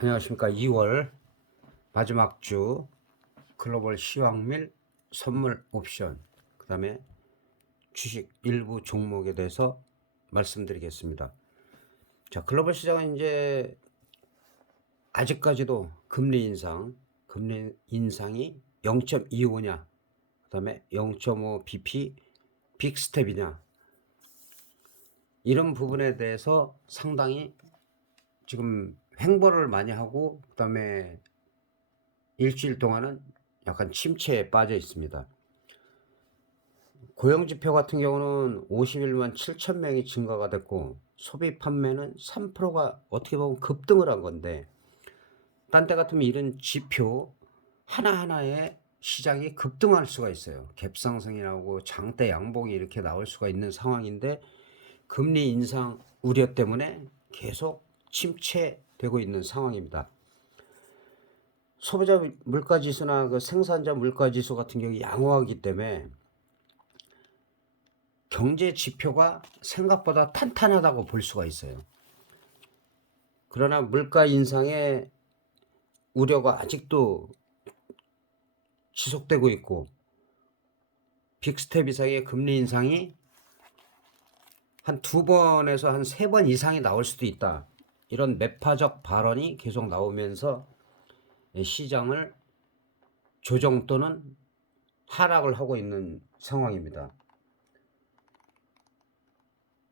안녕하십니까. 2월 마지막 주 글로벌 시황 및 선물 옵션, 그 다음에 주식 일부 종목에 대해서 말씀드리겠습니다. 자, 글로벌 시장은 이제 아직까지도 금리 인상이 0.25냐, 그 다음에 0.5 bp 빅스텝이냐, 이런 부분에 대해서 상당히 지금 횡보를 많이 하고, 그 다음에 일주일 동안은 약간 침체에 빠져 있습니다. 고용지표 같은 경우는 51만 7천 명이 증가가 됐고, 소비 판매는 3%가 어떻게 보면 급등을 한 건데, 딴 때 같으면 이런 지표 하나하나에 시장이 급등할 수가 있어요. 갭상승이 나오고 장대 양봉이 이렇게 나올 수가 있는 상황인데, 금리 인상 우려 때문에 계속 침체되고 있는 상황입니다. 소비자 물가지수나 그 생산자 물가지수 같은 경우 양호하기 때문에 경제 지표가 생각보다 탄탄하다고 볼 수가 있어요. 그러나 물가 인상의 우려가 아직도 지속되고 있고, 빅스텝 이상의 금리 인상이 한 2번에서 한 3번 이상이 나올 수도 있다. 이런 매파적 발언이 계속 나오면서 시장을 조정 또는 하락을 하고 있는 상황입니다.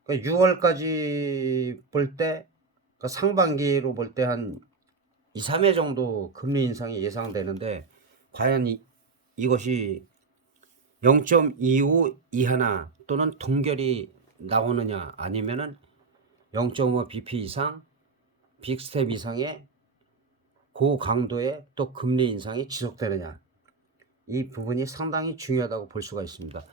6월까지 볼 때, 상반기로 볼 때 한 2, 3회 정도 금리 인상이 예상되는데, 과연 이것이 0.25 이하나 또는 동결이 나오느냐, 아니면은 0.5 bp 이상 빅스텝 이상의 고강도의 또 금리 인상이 지속되느냐, 이 부분이 상당히 중요하다고 볼 수가 있습니다.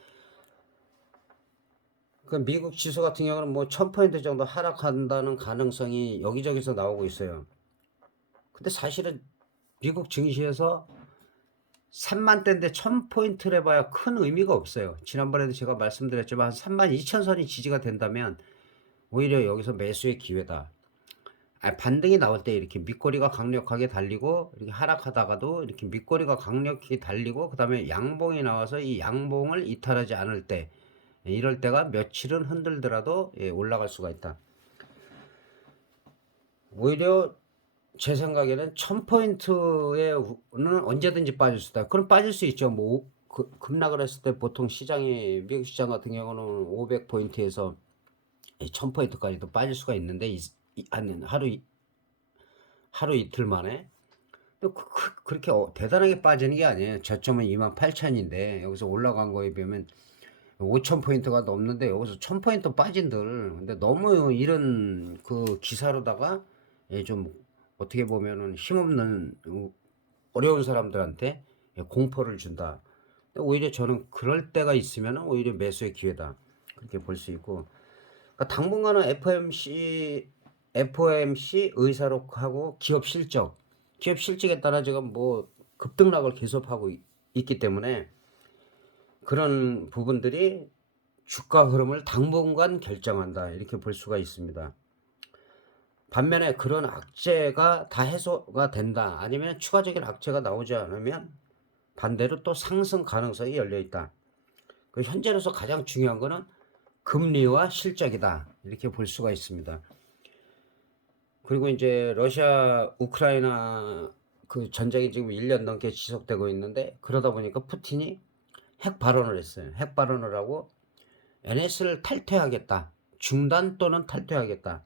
그 미국 지수 같은 경우는 뭐 1000포인트 정도 하락한다는 가능성이 여기저기서 나오고 있어요. 근데 사실은 미국 증시에서 3만대인데 1000포인트를 해봐야 큰 의미가 없어요. 지난번에도 제가 말씀드렸지만 32,000선이 지지가 된다면 오히려 여기서 매수의 기회다. 반등이 나올 때 이렇게 밑거리가 강력하게 달리고, 이렇게 하락하다가도 이렇게 밑거리가 강력히 달리고, 그 다음에 양봉이 나와서 이 양봉을 이탈하지 않을 때, 이럴 때가 며칠은 흔들더라도 올라갈 수가 있다. 오히려 제 생각에는 1000포인트에는 언제든지 빠질 수 있다. 그럼 빠질 수 있죠. 뭐 급락을 했을 때 보통 시장이, 미국 시장 같은 경우는 500포인트에서 1000포인트까지도 빠질 수가 있는데, 한 하루 이틀 만에. 또 그렇게 대단하게 빠지는 게 아니에요. 저점은 28,000인데 여기서 올라간 거에 비하면 5,000포인트가 넘는데, 여기서 1000포인트 빠진들. 근데 너무 이런 그 기사로다가 좀 어떻게 보면은 힘없는 어려운 사람들한테 공포를 준다. 오히려 저는 그럴 때가 있으면 오히려 매수의 기회다, 그렇게 볼 수 있고, 그러니까 당분간은 FOMC 의사록하고 기업 실적에 따라 지금 뭐 급등락을 계속하고 있기 때문에, 그런 부분들이 주가 흐름을 당분간 결정한다, 이렇게 볼 수가 있습니다. 반면에 그런 악재가 다 해소가 된다, 아니면 추가적인 악재가 나오지 않으면 반대로 또 상승 가능성이 열려 있다. 그 현재로서 가장 중요한 거는 금리와 실적이다, 이렇게 볼 수가 있습니다. 그리고 이제 러시아 우크라이나 그 전쟁이 지금 1년 넘게 지속되고 있는데, 그러다 보니까 푸틴이 핵 발언을 했어요. 핵 발언을 하고 NS를 탈퇴하겠다, 중단 또는 탈퇴하겠다.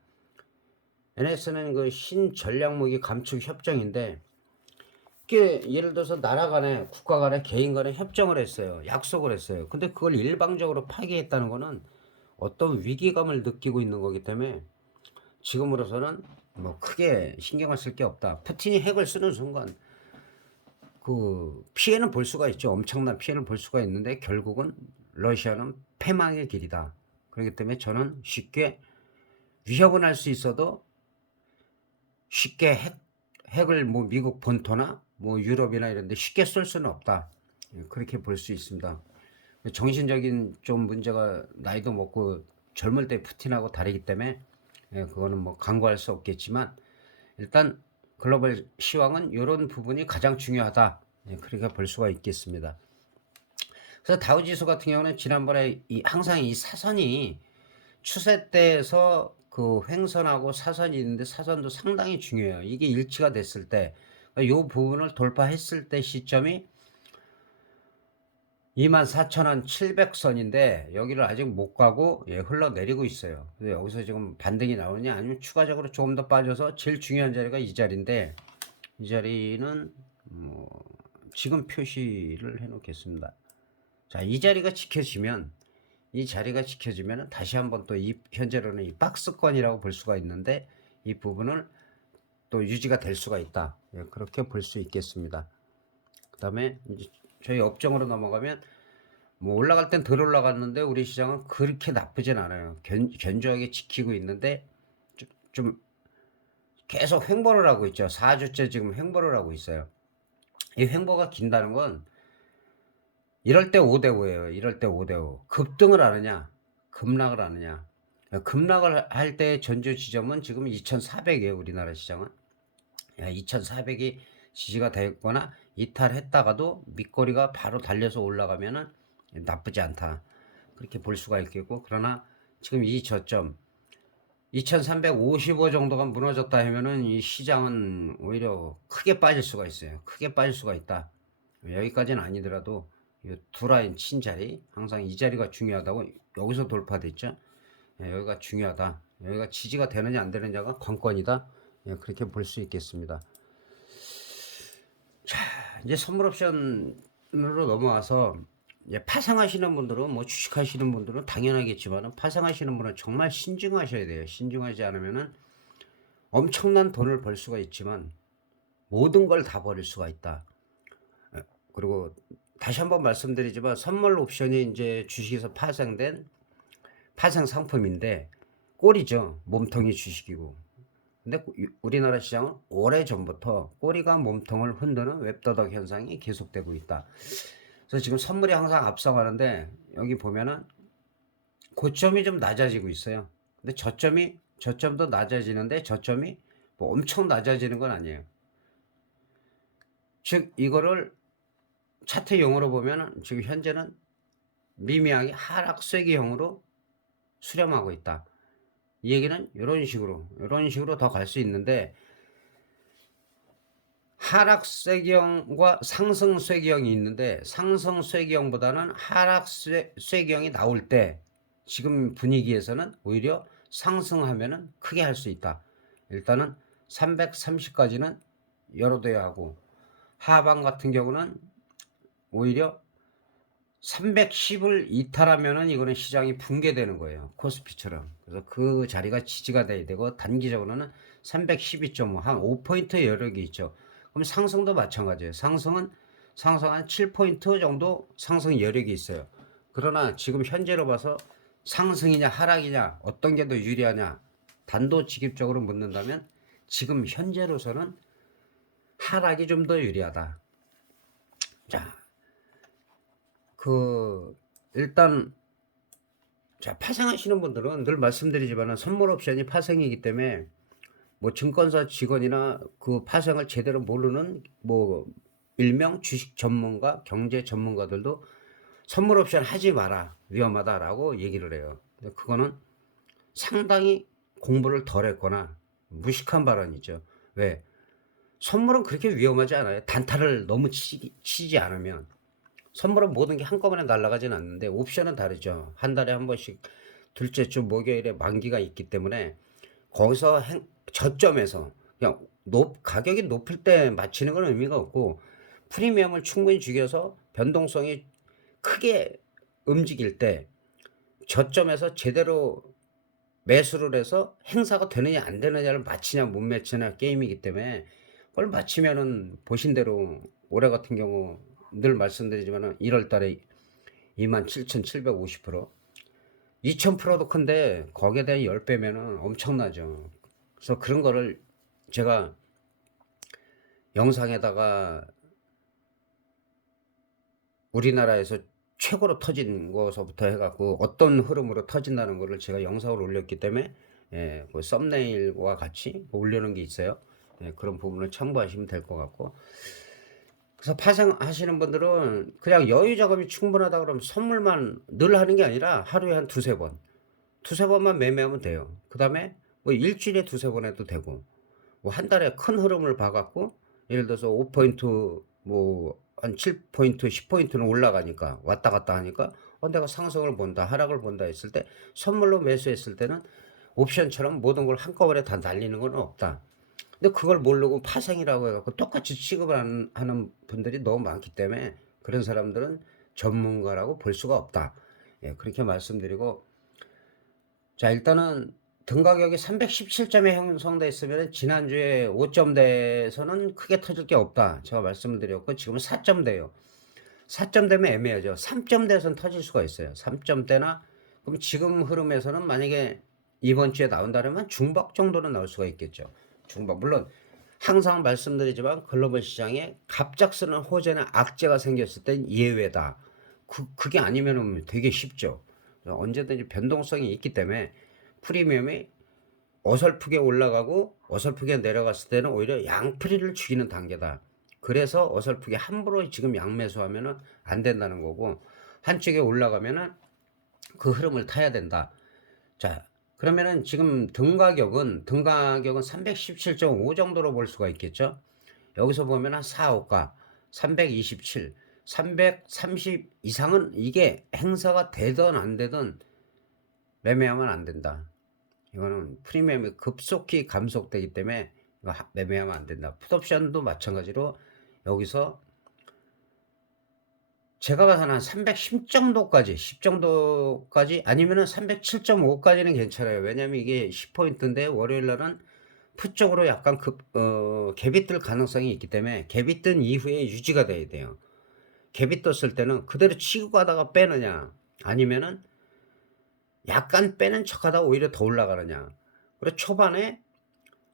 NS는 그 신전략무기 감축 협정인데, 이게 예를 들어서 나라 간에, 국가 간에, 개인 간에 협정을 했어요. 약속을 했어요. 근데 그걸 일방적으로 파기했다는 거는 어떤 위기감을 느끼고 있는 거기 때문에, 지금으로서는 뭐 크게 신경을 쓸 게 없다. 푸틴이 핵을 쓰는 순간 그 피해는 볼 수가 있죠. 엄청난 피해를 볼 수가 있는데, 결국은 러시아는 패망의 길이다. 그렇기 때문에 저는 쉽게 위협은 할 수 있어도 쉽게 핵을 뭐 미국 본토나 뭐 유럽이나 이런 데 쉽게 쏠 수는 없다, 그렇게 볼 수 있습니다. 정신적인 좀 문제가, 나이도 먹고 젊을 때 푸틴하고 다르기 때문에 그거는 뭐 간과할 수 없겠지만, 일단 글로벌 시황은 이런 부분이 가장 중요하다. 그렇게 볼 수가 있겠습니다. 그래서 다우지수 같은 경우는 지난번에 항상 이 사선이 추세대에서 그 횡선하고 사선이 있는데 사선도 상당히 중요해요. 이게 일치가 됐을 때, 이 부분을 돌파했을 때 시점이 24,700선인데 여기를 아직 못 가고 흘러내리고 있어요. 그래서 여기서 지금 반등이 나오느냐 아니면 추가적으로 조금 더 빠져서 제일 중요한 자리가 이 자리인데, 이 자리는 지금 표시를 해 놓겠습니다. 자, 이 자리가 지켜지면 다시 한번 또 현재로는 이 박스권이라고 볼 수가 있는데 이 부분을 또 유지가 될 수가 있다. 그렇게 볼 수 있겠습니다. 그 다음에 이제 저희 업종으로 넘어가면 뭐 올라갈 땐 덜 올라갔는데 우리 시장은 그렇게 나쁘진 않아요. 견조하게 지키고 있는데 좀 계속 횡보를 하고 있죠. 4주째 지금 횡보를 하고 있어요. 이 횡보가 긴다는 건 이럴 때 5대5예요. 이럴 때 5대5. 급등을 하느냐, 급락을 하느냐. 급락을 할 때 전조 지점은 지금 2,400이에요. 우리나라 시장은. 2,400이 지지가 되거나 이탈했다가도 밑거리가 바로 달려서 올라가면은 나쁘지 않다. 그렇게 볼 수가 있겠고, 그러나 지금 이 저점 2,355 정도가 무너졌다 하면은 이 시장은 오히려 크게 빠질 수가 있어요. 크게 빠질 수가 있다. 여기까지는 아니더라도 이 두 라인 친 자리, 항상 이 자리가 중요하다고. 여기서 돌파됐죠. 여기가 중요하다. 여기가 지지가 되느냐 안 되느냐가 관건이다. 그렇게 볼 수 있겠습니다. 자, 이제 선물 옵션으로 넘어와서 파생하시는 분들은, 뭐 주식하시는 분들은 당연하겠지만 파생하시는 분은 정말 신중하셔야 돼요. 신중하지 않으면은 엄청난 돈을 벌 수가 있지만 모든 걸 다 버릴 수가 있다. 그리고 다시 한번 말씀드리지만 선물 옵션이 이제 주식에서 파생된 파생 상품인데 꼬리죠. 몸통이 주식이고. 근데 우리나라 시장은 오래전부터 꼬리가 몸통을 흔드는 웹더덕 현상이 계속되고 있다. 그래서 지금 선물이 항상 앞서가는데 여기 보면은 고점이 좀 낮아지고 있어요. 근데 저점도 낮아지는데 저점이 뭐 엄청 낮아지는 건 아니에요. 즉 이거를 차트용어로 보면은 지금 현재는 미미하게 하락 쐐기형으로 수렴하고 있다. 이 얘기는 이런 식으로 더 갈 수 있는데, 하락 쐐기형과 상승 쐐기형이 있는데 상승 쐐기형보다는 하락 쐐기형이 나올 때 지금 분위기에서는 오히려 상승하면은 크게 할 수 있다. 일단은 330까지는 열어둬야 하고, 하방 같은 경우는 오히려 310을 이탈하면은 이거는 시장이 붕괴되는 거예요. 코스피처럼. 그래서 그 자리가 지지가 돼야 되고, 단기적으로는 312.5, 한 5포인트 여력이 있죠. 그럼 상승도 마찬가지예요. 상승은 한 7포인트 정도 상승 여력이 있어요. 그러나 지금 현재로 봐서 상승이냐 하락이냐 어떤 게 더 유리하냐 단도직입적으로 묻는다면 지금 현재로서는 하락이 좀 더 유리하다. 자, 일단 자, 파생하시는 분들은 늘 말씀드리지만 선물 옵션이 파생이기 때문에 뭐 증권사 직원이나 그 파생을 제대로 모르는 뭐 일명 주식 전문가, 경제 전문가들도 선물 옵션 하지 마라, 위험하다라고 얘기를 해요. 그거는 상당히 공부를 덜 했거나 무식한 발언이죠. 왜? 선물은 그렇게 위험하지 않아요. 단타를 너무 치지 않으면. 선물은 모든 게 한꺼번에 날아가지는 않는데 옵션은 다르죠. 한 달에 한 번씩 둘째 주 목요일에 만기가 있기 때문에 거기서 저점에서 그냥 가격이 높을 때 맞추는 건 의미가 없고, 프리미엄을 충분히 죽여서 변동성이 크게 움직일 때 저점에서 제대로 매수를 해서 행사가 되느냐 안 되느냐를 맞히냐 못 맞히냐 게임이기 때문에, 그걸 맞히면은 보신 대로 올해 같은 경우 늘 말씀드리지만 1월 달에 27,750%, 2000%도 큰데 거기에 대한 10배면은 엄청나죠. 그래서 그런 거를 제가 영상에다가 우리나라에서 최고로 터진 거서부터 해갖고 어떤 흐름으로 터진다는 거를 제가 영상으로 올렸기 때문에 그 썸네일과 같이 올려놓은 게 있어요. 예, 그런 부분을 참고하시면 될 것 같고. 그래서 파생하시는 분들은 그냥 여유 자금이 충분하다 그러면 선물만 늘 하는 게 아니라 하루에 한 두세 번, 두세 번만 매매하면 돼요. 그 다음에 뭐 일주일에 두세 번 해도 되고, 뭐 한 달에 큰 흐름을 봐갖고, 예를 들어서 5포인트, 뭐 한 7포인트, 10포인트는 올라가니까, 왔다 갔다 하니까, 내가 상승을 본다, 하락을 본다 했을 때, 선물로 매수했을 때는 옵션처럼 모든 걸 한꺼번에 다 날리는 건 없다. 근데 그걸 모르고 파생이라고 해갖고 똑같이 취급을 하는 분들이 너무 많기 때문에 그런 사람들은 전문가라고 볼 수가 없다. 예, 그렇게 말씀드리고, 자, 일단은 등 가격이 317점에 형성돼 있으면 지난주에 5점대에서는 크게 터질 게 없다. 제가 말씀을 드렸고, 지금은 4점대요. 4점대면 애매하죠. 3점대에서는 터질 수가 있어요. 3점대나, 그럼 지금 흐름에서는 만약에 이번 주에 나온다면 중박 정도는 나올 수가 있겠죠. 중박. 물론 항상 말씀드리지만 글로벌 시장에 갑작스러운 호재나 악재가 생겼을 땐 예외다. 그게 아니면 되게 쉽죠. 언제든지 변동성이 있기 때문에 프리미엄이 어설프게 올라가고 어설프게 내려갔을 때는 오히려 양풀이를 죽이는 단계다. 그래서 어설프게 함부로 지금 양매수하면은 안 된다는 거고, 한쪽에 올라가면은 그 흐름을 타야 된다. 자, 그러면은 지금 등 가격은 317.5 정도로 볼 수가 있겠죠. 여기서 보면 한 4, 5가 327, 330 이상은 이게 행사가 되든 안 되든 매매하면 안 된다. 이거는 프리미엄이 급속히 감속되기 때문에 이거 매매하면 안 된다. 풋옵션도 마찬가지로 여기서 제가 봐서는 한 310 정도까지, 10 정도까지 아니면은 307.5까지는 괜찮아요. 왜냐면 이게 10포인트인데 월요일 날은 풋 쪽으로 약간 갭이 뜰 가능성이 있기 때문에 갭이 뜬 이후에 유지가 돼야 돼요. 갭이 떴을 때는 그대로 치고 가다가 빼느냐, 아니면은 약간 빼는 척하다 오히려 더 올라가느냐. 그리고 초반에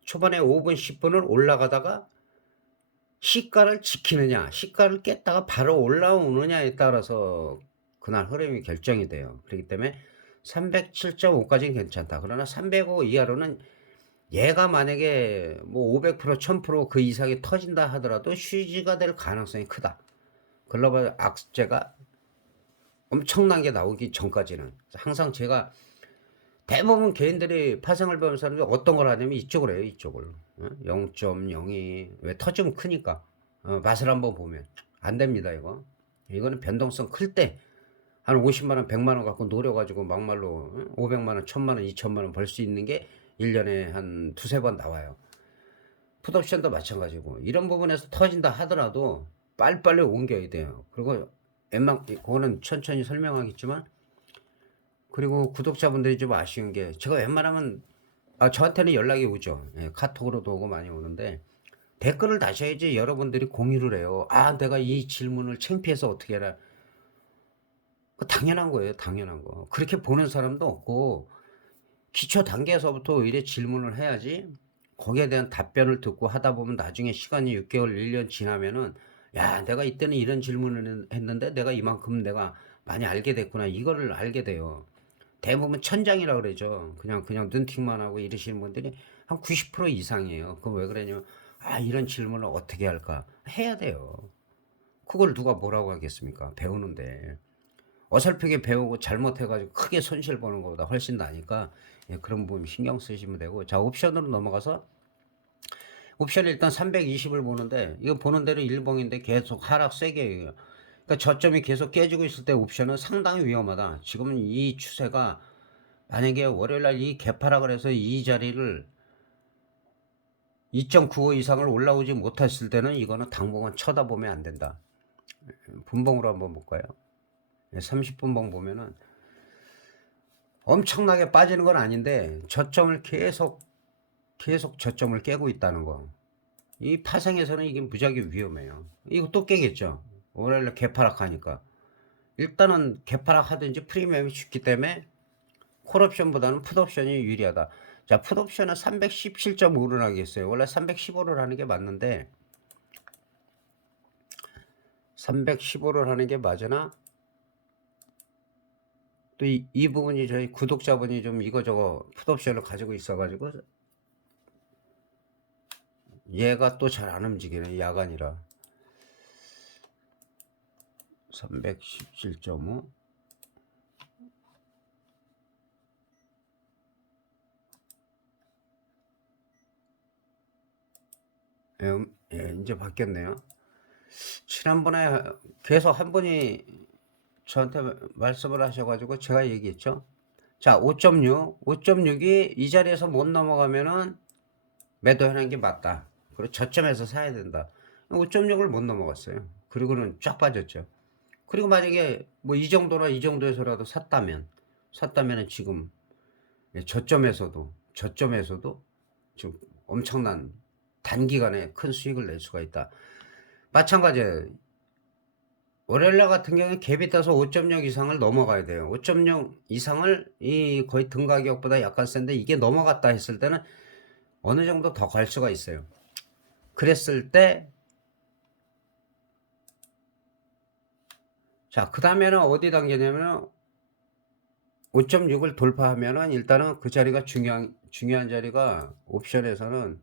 5분, 10분을 올라가다가 시가를 지키느냐, 시가를 깼다가 바로 올라오느냐에 따라서 그날 흐름이 결정이 돼요. 그렇기 때문에 307.5까지는 괜찮다. 그러나 305 이하로는 얘가 만약에 뭐 500%, 1000%그 이상이 터진다 하더라도 휴지가 될 가능성이 크다. 글로벌 악재가 엄청나게 나오기 전까지는. 항상 제가 대부분 개인들이 파생을 배우는 사람들이 어떤 걸 하냐면 이쪽을 해요, 이쪽을. 0.02. 왜 터지면 크니까. 맛을 한번 보면. 안 됩니다, 이거. 이거는 변동성 클 때, 한 50만원, 100만원 갖고 노려가지고 막말로 500만원, 1000만원, 2000만원 벌 수 있는 게 1년에 한 두세 번 나와요. 풋옵션도 마찬가지고. 이런 부분에서 터진다 하더라도 빨리빨리 옮겨야 돼요. 그리고 그거는 천천히 설명하겠지만, 그리고 구독자분들이 좀 아쉬운 게 제가 웬만하면 저한테는 연락이 오죠. 예, 카톡으로도 오고 많이 오는데 댓글을 다셔야지 여러분들이 공유를 해요. 내가 이 질문을 창피해서 어떻게 해라. 당연한 거예요. 당연한 거. 그렇게 보는 사람도 없고 기초 단계에서부터 오히려 질문을 해야지 거기에 대한 답변을 듣고 하다 보면 나중에 시간이 6개월, 1년 지나면은 야, 내가 이때는 이런 질문을 했는데 내가 이만큼 내가 많이 알게 됐구나. 이거를 알게 돼요. 대부분 천장이라고 그러죠. 그냥 눈팅만 하고 이러시는 분들이 한 90% 이상이에요. 그럼 왜 그러냐면, 이런 질문을 어떻게 할까? 해야 돼요. 그걸 누가 뭐라고 하겠습니까? 배우는데. 어설프게 배우고 잘못해가지고 크게 손실 보는 것보다 훨씬 나니까, 예, 그런 부분 신경 쓰시면 되고. 자, 옵션으로 넘어가서, 옵션 일단 320을 보는데, 이거 보는 대로 일봉인데 계속 하락 세게 해요. 그러니까 저점이 계속 깨지고 있을 때 옵션은 상당히 위험하다. 지금은 이 추세가 만약에 월요일날 이 개파락을 해서 이 자리를 2.95 이상을 올라오지 못했을 때는 이거는 당분간 쳐다보면 안 된다. 분봉으로 한번 볼까요? 30분봉 보면은 엄청나게 빠지는 건 아닌데 저점을 계속 저점을 깨고 있다는 거. 이 파생에서는 이게 무지하게 위험해요. 이거 또 깨겠죠. 월요일날 개파락하니까. 일단은 개파락 하든지 프리미엄이 죽기 때문에 콜옵션보다는 풋옵션이 유리하다. 자, 풋옵션은 317.5를 하겠어요. 원래 315를 하는 게 맞는데 315를 하는 게 맞으나 또 이 부분이 저희 구독자분이 좀 이거저거 풋옵션을 가지고 있어가지고 얘가 또 잘 안 움직이네. 야간이라. 317.5. 이제 바뀌었네요. 지난번에 계속 한 분이 저한테 말씀을 하셔가지고 제가 얘기했죠. 자, 5.6, 5.6이 이 자리에서 못 넘어가면은 매도하는 게 맞다. 그리고 저점에서 사야 된다. 5.6을 못 넘어갔어요. 그리고는 쫙 빠졌죠. 그리고 만약에 뭐 이 정도나 이 정도에서라도 샀다면은 지금 저점에서도 지금 엄청난 단기간에 큰 수익을 낼 수가 있다. 마찬가지예요. 월요일날 같은 경우에 갭이 떠서 5.0 이상을 넘어가야 돼요. 5.0 이상을 이 거의 등 가격보다 약간 센데 이게 넘어갔다 했을 때는 어느 정도 더 갈 수가 있어요. 그랬을 때, 자, 그 다음에는 어디 단계냐면 5.6을 돌파하면은 일단은 그 자리가 중요한 자리가 옵션에서는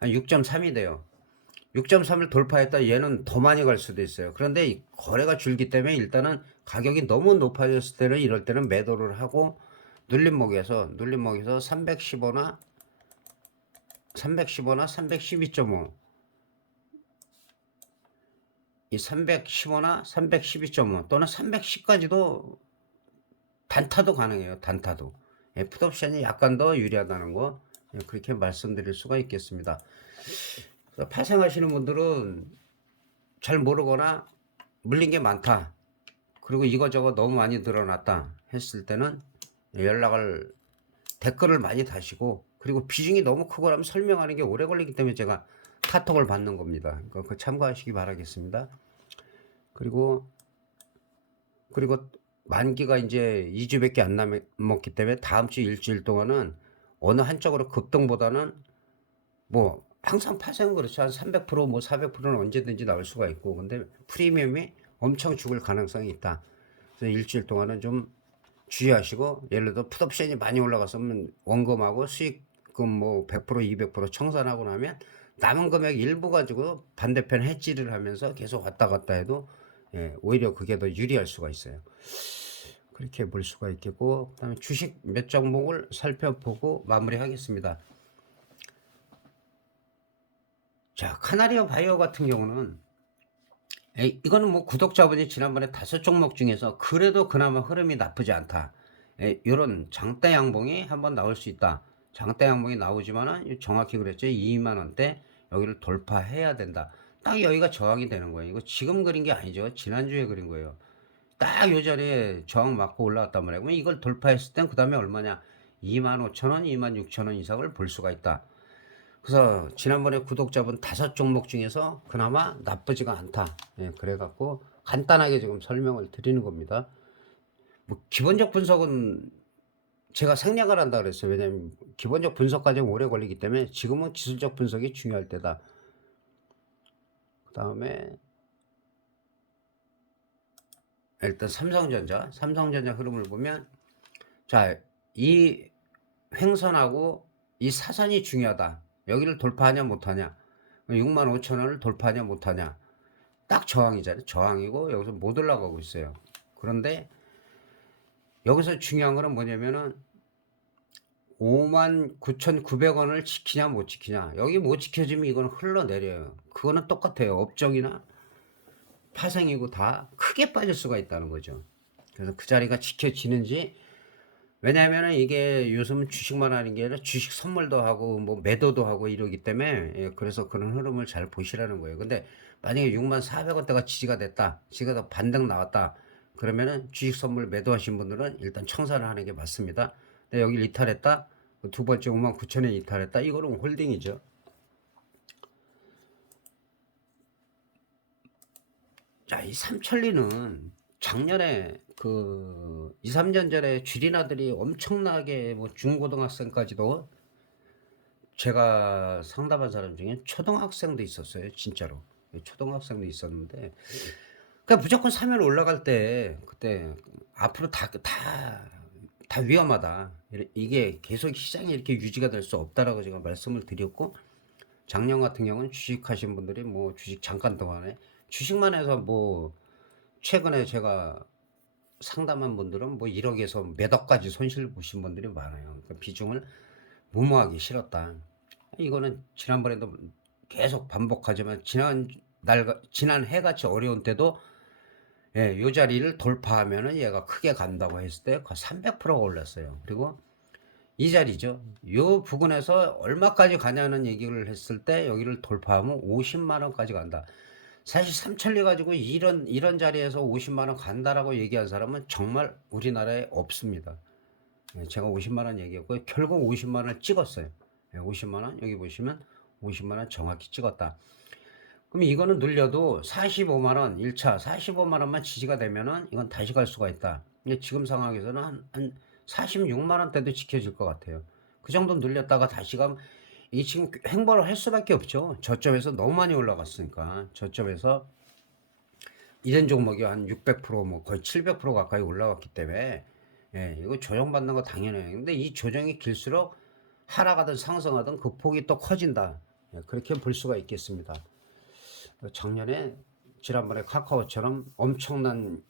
한 6.3이 돼요. 6.3을 돌파했다 얘는 더 많이 갈 수도 있어요. 그런데 이 거래가 줄기 때문에 일단은 가격이 너무 높아졌을 때는 이럴 때는 매도를 하고 눌림목에서 315나 312.5 이 315나 312.5 또는 310까지도 단타도 가능해요. 단타도. 풋옵션이 약간 더 유리하다는 거 그렇게 말씀드릴 수가 있겠습니다. 파생하시는 분들은 잘 모르거나 물린 게 많다. 그리고 이거저거 너무 많이 늘어났다 했을 때는 댓글을 많이 다시고 그리고 비중이 너무 크고라면 설명하는 게 오래 걸리기 때문에 제가 카톡을 받는 겁니다. 그거 참고하시기 바라겠습니다. 그리고 만기가 이제 2주밖에 안 남았기 때문에 다음 주 일주일 동안은 어느 한쪽으로 급등보다는 뭐 항상 파생은 그렇죠. 한 300%뭐 400%는 언제든지 나올 수가 있고 근데 프리미엄이 엄청 죽을 가능성이 있다. 그래서 일주일 동안은 좀 주의하시고 예를 들어 풋옵션이 많이 올라갔으면 원금하고 수익금 뭐 100% 200% 청산하고 나면 남은 금액 일부 가지고 반대편 해지를 하면서 계속 왔다 갔다 해도 오히려 그게 더 유리할 수가 있어요. 그렇게 볼 수가 있겠고 그다음에 주식 몇 종목을 살펴보고 마무리하겠습니다. 자, 카나리아 바이오 같은 경우는 이거는 뭐 구독자분이 지난번에 5종목 중에서 그래도 그나마 흐름이 나쁘지 않다. 이런 장대 양봉이 한번 나올 수 있다. 장대 양봉이 나오지만은 정확히 그랬죠. 2만원대 여기를 돌파해야 된다. 딱 여기가 저항이 되는 거예요. 이거 지금 그린 게 아니죠. 지난주에 그린 거예요. 딱 요 자리에 저항 맞고 올라왔단 말이에요. 그럼 이걸 돌파했을 땐 그 다음에 얼마냐? 25,000원, 26,000원 이상을 볼 수가 있다. 그래서 지난번에 구독자분 5종목 중에서 그나마 나쁘지가 않다. 그래갖고 간단하게 지금 설명을 드리는 겁니다. 뭐 기본적 분석은 제가 생략을 한다 그랬어요. 왜냐면 기본적 분석까지 오래 걸리기 때문에 지금은 기술적 분석이 중요할 때다. 그 다음에 일단 삼성전자 흐름을 보면 자, 이 횡선하고 이 사선이 중요하다. 여기를 돌파하냐 못하냐 65,000원을 돌파하냐 못하냐 딱 저항이잖아요. 저항이고 여기서 못 올라가고 있어요. 그런데 여기서 중요한 거는 뭐냐면은 59,900원을 지키냐 못 지키냐 여기 못 지켜지면 이거는 흘러내려요. 그거는 똑같아요. 업종이나 파생이고 다 크게 빠질 수가 있다는 거죠. 그래서 그 자리가 지켜지는지 왜냐하면 이게 요즘 주식만 하는 게 아니라 주식 선물도 하고 뭐 매도도 하고 이러기 때문에 그래서 그런 흐름을 잘 보시라는 거예요. 근데 만약에 64,400원대가 지지가 됐다. 지지가 더 반등 나왔다. 그러면은 주식 선물 매도하신 분들은 일단 청산을 하는 게 맞습니다. 근데 여기 이탈했다. 두 번째 59,000원 이탈했다. 이거는 홀딩이죠. 자, 이 삼천리는 작년에 그 2, 3년 전에 주린아들이 엄청나게 뭐 중고등학생까지도 제가 상담한 사람 중에 초등학생도 있었어요. 진짜로. 초등학생도 있었는데 그러니까 무조건 사면 올라갈 때 그때 앞으로 다 위험하다. 이게 계속 시장이 이렇게 유지가 될 수 없다라고 제가 말씀을 드렸고 작년 같은 경우는 주식하신 분들이 뭐 주식 잠깐 동안에 주식만 해서 뭐 최근에 제가 상담한 분들은 뭐 1억에서 몇 억까지 손실 보신 분들이 많아요. 그 비중을 무모하기 싫었다. 이거는 지난번에도 계속 반복하지만 지난 해같이 어려운 때도 예, 요 자리를 돌파하면은 얘가 크게 간다고 했을 때 300%가 올랐어요. 그리고 이 자리죠. 요 부근에서 얼마까지 가냐는 얘기를 했을 때 여기를 돌파하면 50만 원까지 간다. 사실 삼천리 가지고 이런 자리에서 50만 원 간다라고 얘기한 사람은 정말 우리나라에 없습니다. 예, 제가 50만 원 얘기했고 결국 50만 원을 찍었어요. 예, 50만 원 여기 보시면 50만 원 정확히 찍었다. 그럼 이거는 눌려도 45만 원 1차 45만 원만 지지가 되면은 이건 다시 갈 수가 있다. 근데 지금 상황에서는 한 46만 원대도 지켜질 것 같아요. 그 정도 눌렸다가 다시 가면 이게 지금 횡보를 할 수밖에 없죠. 저점에서 너무 많이 올라갔으니까. 저점에서 이런 종목이 한 600%뭐 거의 700% 가까이 올라갔기 때문에 예, 이거 조정받는 거 당연해요. 근데 이 조정이 길수록 하락하든 상승하든 그 폭이 또 커진다. 예, 그렇게 볼 수가 있겠습니다. 작년에 지난번에 카카오처럼 엄청난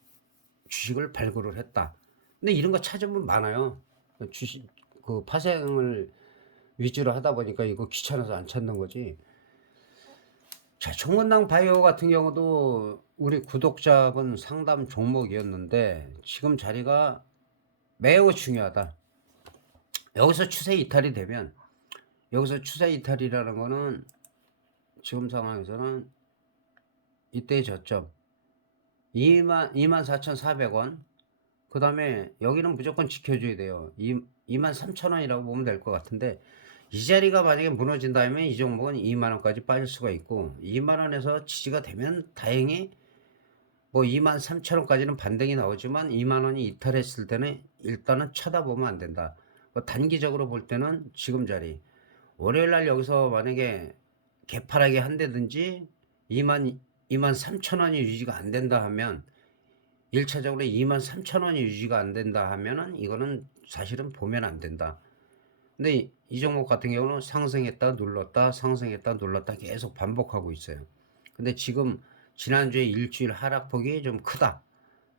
주식을 발굴을 했다. 근데 이런 거 찾으면 많아요. 주식 그 파생을 위주로 하다 보니까 이거 귀찮아서 안 찾는 거지. 자, 청문당 바이오 같은 경우도 우리 구독자분 상담 종목이었는데 지금 자리가 매우 중요하다. 여기서 추세 이탈이라는 거는 지금 상황에서는 이때의 저점 24,400원. 그 다음에 여기는 무조건 지켜줘야 돼요. 23,000원이라고 보면 될 것 같은데 이 자리가 만약에 무너진다면 이 종목은 2만원까지 빠질 수가 있고 2만원에서 지지가 되면 다행히 뭐 23,000원까지는 반등이 나오지만 2만원이 이탈했을 때는 일단은 쳐다보면 안 된다. 단기적으로 볼 때는 지금 자리 월요일날 여기서 만약에 개파락이 한다든지 23,000원이 유지가 안 된다 하면 1차적으로 23,000원이 유지가 안 된다 하면은 이거는 사실은 보면 안 된다. 근데 이 종목 같은 경우는 상승했다 눌렀다 상승했다 눌렀다 계속 반복하고 있어요. 근데 지금 지난주에 일주일 하락폭이 좀 크다.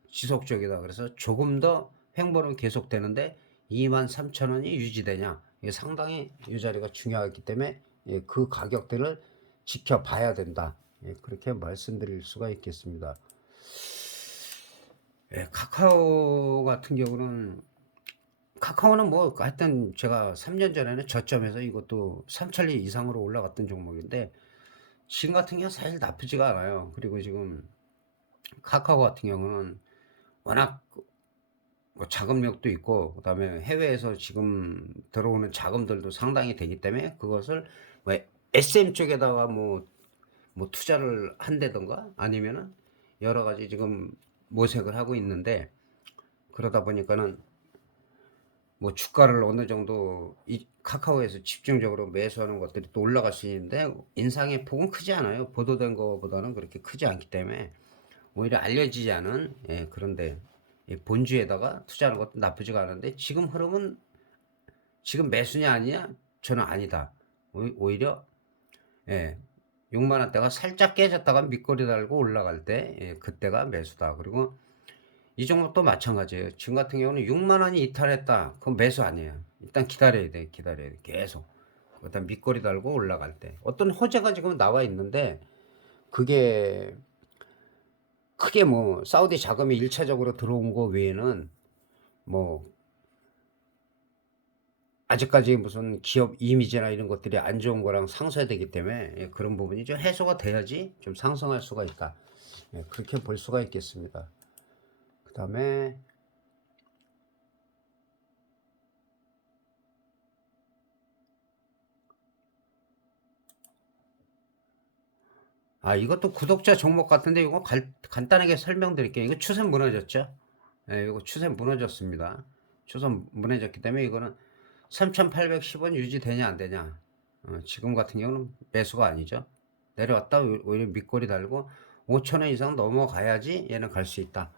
지속적이다. 그래서 조금 더 횡보는 계속되는데 23,000원이 유지되냐. 이게 상당히 이 자리가 중요하기 때문에 그 가격대를 지켜봐야 된다. 그렇게 말씀드릴 수가 있겠습니다. 카카오 같은 경우는 카카오는 뭐 하여튼 제가 3년 전에는 저점에서 이것도 3천리 이상으로 올라갔던 종목인데 지금 같은 경우는 사실 나쁘지가 않아요. 그리고 지금 카카오 같은 경우는 워낙 뭐 자금력도 있고 그다음에 해외에서 지금 들어오는 자금들도 상당히 되기 때문에 그것을 뭐 SM 쪽에다가 뭐 투자를 한다던가 아니면은 여러 가지 지금 모색을 하고 있는데 그러다 보니까는 뭐 주가를 어느 정도 이 카카오에서 집중적으로 매수하는 것들이 또 올라갈 수 있는데 인상의 폭은 크지 않아요. 보도된 것보다는 그렇게 크지 않기 때문에 오히려 알려지지 않은 그런데 본주에다가 투자하는 것도 나쁘지가 않은데 지금 흐름은 지금 매수냐 아니냐 저는 아니다. 오히려 6만 원대가 살짝 깨졌다가 밑거리 달고 올라갈 때 그때가 매수다. 그리고 이 종목도 마찬가지예요. 지금 같은 경우는 6만 원이 이탈했다. 그건 매수 아니에요. 일단 기다려야 돼. 계속. 일단 밑거리 달고 올라갈 때. 어떤 호재가 지금 나와 있는데 그게 크게 뭐 사우디 자금이 1차적으로 들어온 거 외에는 뭐 아직까지 무슨 기업 이미지나 이런 것들이 안 좋은 거랑 상쇄되기 때문에 그런 부분이 좀 해소가 돼야지 좀 상승할 수가 있다. 그렇게 볼 수가 있겠습니다. 그 다음에 이것도 구독자 종목 같은데 이거 간단하게 설명드릴게요. 이거 추세 무너졌죠? 이거 추세 무너졌습니다. 추세 무너졌기 때문에 이거는 3,810원 유지되냐 안 되냐. 지금 같은 경우는 매수가 아니죠. 내려왔다 오히려 밑꼬리 달고 5,000원 이상 넘어가야지 얘는 갈 수 있다.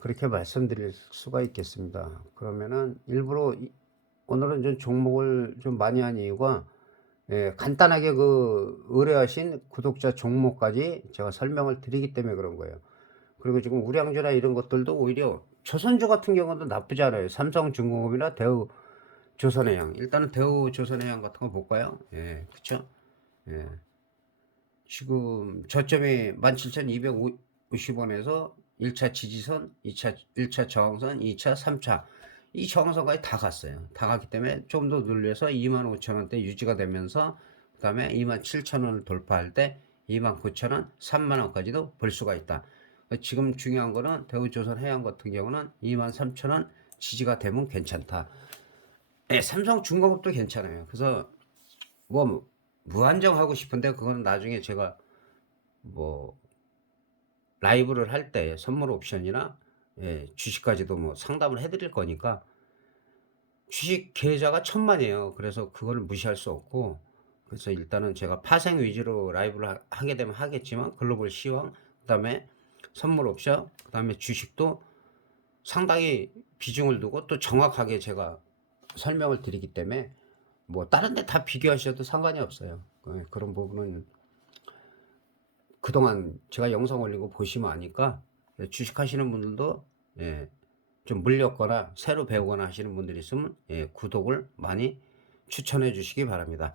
그렇게 말씀드릴 수가 있겠습니다. 그러면은 일부러 오늘은 좀 종목을 좀 많이 한 이유가 예, 간단하게 그 의뢰하신 구독자 종목까지 제가 설명을 드리기 때문에 그런 거예요. 그리고 지금 우량주나 이런 것들도 오히려 조선주 같은 경우도 나쁘지 않아요. 삼성중공업이나 대우조선해양. 일단은 대우조선해양 같은 거 볼까요? 예, 그쵸? 예. 지금 저점이 17,250원에서 1차 지지선, 1차 저항선, 2차, 3차. 이 저항선까지 다 갔어요. 다 갔기 때문에 좀 더 눌려서 25,000원대 유지가 되면서 그 다음에 27,000원을 돌파할 때 29,000원, 3만원까지도 볼 수가 있다. 지금 중요한 거는 대우조선해양 같은 경우는 23,000원 지지가 되면 괜찮다. 네, 삼성중공업도 괜찮아요. 그래서 뭐 무한정 하고 싶은데 그거는 나중에 제가 뭐 라이브를 할 때 선물 옵션이나 예, 주식까지도 뭐 상담을 해드릴 거니까 주식 계좌가 1,000만이에요. 그래서 그거를 무시할 수 없고 그래서 일단은 제가 파생 위주로 라이브를 하게 되면 하겠지만 글로벌 시황 그다음에 선물 옵션 그다음에 주식도 상당히 비중을 두고 또 정확하게 제가 설명을 드리기 때문에 뭐 다른 데 다 비교하셔도 상관이 없어요. 그런 부분은 그동안 제가 영상 올리고 보시면 아니까 주식 하시는 분들도 예, 좀 물렸거나 새로 배우거나 하시는 분들이 있으면 예, 구독을 많이 추천해 주시기 바랍니다.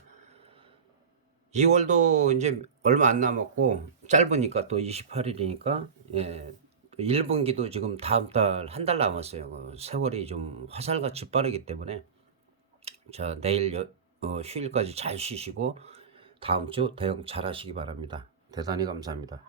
2월도 이제 얼마 안 남았고 짧으니까 또 28일이니까 예, 1분기도 지금 다음 달 한 달 남았어요. 세월이 좀 화살같이 빠르기 때문에 자 내일 휴일까지 잘 쉬시고 다음 주 대응 잘 하시기 바랍니다. 대단히 감사합니다.